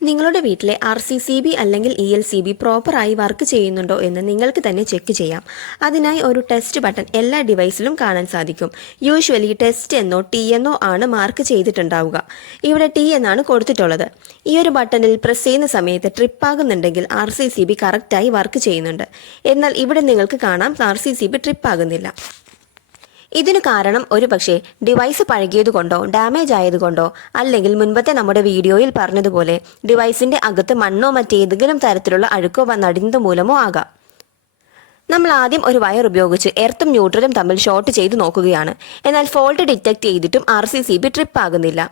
നിങ്ങളുടെ വീട്ടിലെ RCCB അല്ലെങ്കിൽ ELCB പ്രോപ്പറായി വർക്ക് ചെയ്യുന്നുണ്ടോ എന്ന് നിങ്ങൾക്ക് തന്നെ ചെക്ക് ചെയ്യാം. അതിനായി ഒരു ടെസ്റ്റ് ബട്ടൺ എല്ലാ ഡിവൈസിലും കാണാൻ സാധിക്കും. യൂഷ്വലി ടെസ്റ്റ് എന്നോ T എന്നോ ആണ് മാർക്ക് ചെയ്തിട്ടുണ്ടാവുക. ഇവിടെ T എന്നാണ് കൊടുത്തിട്ടുള്ളത്. ഈ ഒരു ബട്ടണിൽ പ്രസ് ചെയ്യുന്ന സമയത്ത് ട്രിപ്പ് ആകുന്നുണ്ടെങ്കിൽ RCCB കറക്റ്റായി വർക്ക് ചെയ്യുന്നുണ്ട്. എന്നാൽ ഇവിടെ നിങ്ങൾക്ക് കാണാം RCCB ട്രിപ്പ് ആകുന്നില്ല. ഇതിനു കാരണം ഒരുപക്ഷെ ഡിവൈസ് പഴകിയതുകൊണ്ടോ ഡാമേജ് ആയതുകൊണ്ടോ അല്ലെങ്കിൽ മുൻപത്തെ നമ്മുടെ വീഡിയോയിൽ പറഞ്ഞതുപോലെ ഡിവൈസിന്റെ അകത്ത് മണ്ണോ മറ്റേതെങ്കിലും തരത്തിലുള്ള അഴുക്കോ വന്നടിഞ്ഞത് മൂലമോ ആകാം. നമ്മൾ ആദ്യം ഒരു വയർ ഉപയോഗിച്ച് എർത്തും ന്യൂട്രലും തമ്മിൽ ഷോർട്ട് ചെയ്ത് നോക്കുകയാണ്. എന്നാൽ ഫോൾട്ട് ഡിറ്റക്ട് ചെയ്തിട്ടും RCCB ട്രിപ്പ് ആകുന്നില്ല.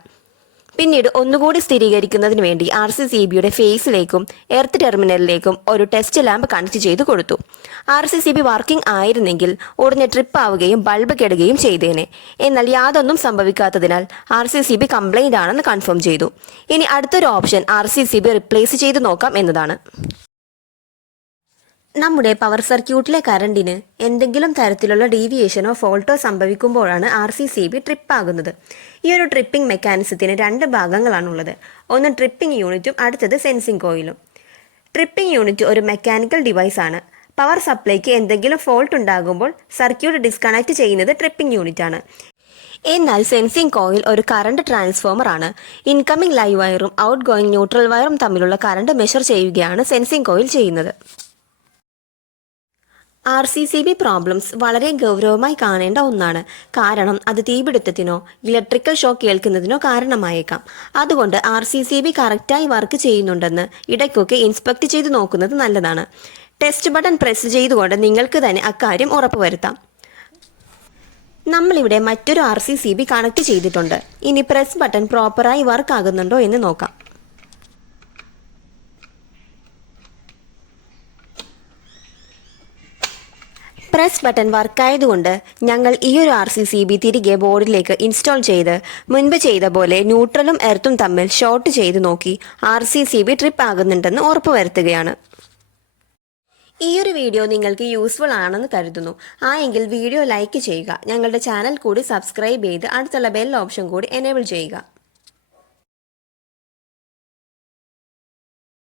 പിന്നീട് ഒന്നുകൂടി സ്ഥിരീകരിക്കുന്നതിന് വേണ്ടി RCCBയുടെ ഫേസിലേക്കും എർത്ത് ടെർമിനലിലേക്കും ഒരു ടെസ്റ്റ് ലാമ്പ് കണക്ട് ചെയ്ത് കൊടുത്തു. RCCB വർക്കിംഗ് ആയിരുന്നെങ്കിൽ ഉടനെ ട്രിപ്പ് ആവുകയും ബൾബ് കെടുകയും ചെയ്തേനെ. എന്നാൽ യാതൊന്നും സംഭവിക്കാത്തതിനാൽ RCCB കംപ്ലൈന്റ് ആണെന്ന് കൺഫേം ചെയ്തു. ഇനി അടുത്തൊരു ഓപ്ഷൻ RCCB റിപ്ലേസ് ചെയ്ത് നോക്കാം എന്നതാണ്. നമ്മുടെ പവർ സർക്യൂട്ടിലെ കറണ്ടിന് എന്തെങ്കിലും തരത്തിലുള്ള ഡീവിയേഷനോ ഫോൾട്ടോ സംഭവിക്കുമ്പോഴാണ് RCCB ട്രിപ്പ് ആകുന്നത്. ഈ ഒരു ട്രിപ്പിംഗ് മെക്കാനിസത്തിന് രണ്ട് ഭാഗങ്ങളാണുള്ളത്. ഒന്ന് ട്രിപ്പിംഗ് യൂണിറ്റും അടുത്തത് സെൻസിംഗ് കോയിലും. ട്രിപ്പിംഗ് യൂണിറ്റ് ഒരു മെക്കാനിക്കൽ ഡിവൈസ് ആണ്. പവർ സപ്ലൈക്ക് എന്തെങ്കിലും ഫോൾട്ട് ഉണ്ടാകുമ്പോൾ സർക്യൂട്ട് ഡിസ്കണക്ട് ചെയ്യുന്നത് ട്രിപ്പിംഗ് യൂണിറ്റ് ആണ്. എന്നാൽ സെൻസിംഗ് കോയിൽ ഒരു കറണ്ട് ട്രാൻസ്ഫോമർ ആണ്. ഇൻകമിംഗ് ലൈവ് വയറും ഔട്ട് ഗോയിങ് ന്യൂട്രൽ വയറും തമ്മിലുള്ള കറണ്ട് മെഷർ ചെയ്യുകയാണ് സെൻസിംഗ് കോയിൽ ചെയ്യുന്നത്. RCCB പ്രോബ്ലംസ് വളരെ ഗൗരവമായി കാണേണ്ട ഒന്നാണ്. കാരണം അത് തീപിടുത്തത്തിനോ ഇലക്ട്രിക്കൽ ഷോക്ക് ഏൽക്കുന്നതിനോ കാരണമായേക്കാം. അതുകൊണ്ട് RCCB കറക്റ്റായി വർക്ക് ചെയ്യുന്നുണ്ടെന്ന് ഇടയ്ക്കൊക്കെ ഇൻസ്പെക്ട് ചെയ്ത് നോക്കുന്നത് നല്ലതാണ്. ടെസ്റ്റ് ബട്ടൺ പ്രസ് ചെയ്തുകൊണ്ട് നിങ്ങൾക്ക് തന്നെ അക്കാര്യം ഉറപ്പുവരുത്താം. നമ്മളിവിടെ മറ്റൊരു RCCB കണക്ട് ചെയ്തിട്ടുണ്ട്. ഇനി പ്രസ് ബട്ടൺ പ്രോപ്പറായി വർക്ക് ആകുന്നുണ്ടോ എന്ന് നോക്കാം. പ്രസ് ബട്ടൺ വർക്കായതുകൊണ്ട് ഞങ്ങൾ ഈ ഒരു RCCB തിരികെ ബോർഡിലേക്ക് ഇൻസ്റ്റാൾ ചെയ്ത് മുൻപ് ചെയ്ത പോലെ ന്യൂട്രലും എർത്തും തമ്മിൽ ഷോർട്ട് ചെയ്ത് നോക്കി RCCB ട്രിപ്പ് ആകുന്നുണ്ടെന്ന് ഉറപ്പുവരുത്തുകയാണ്. ഈ ഒരു വീഡിയോ നിങ്ങൾക്ക് യൂസ്ഫുൾ ആണെന്ന് കരുതുന്നു. എങ്കിൽ വീഡിയോ ലൈക്ക് ചെയ്യുക. ഞങ്ങളുടെ ചാനൽ കൂടി സബ്സ്ക്രൈബ് ചെയ്ത് അടുത്തുള്ള ബെൽ ഓപ്ഷൻ കൂടി എനേബിൾ ചെയ്യുക.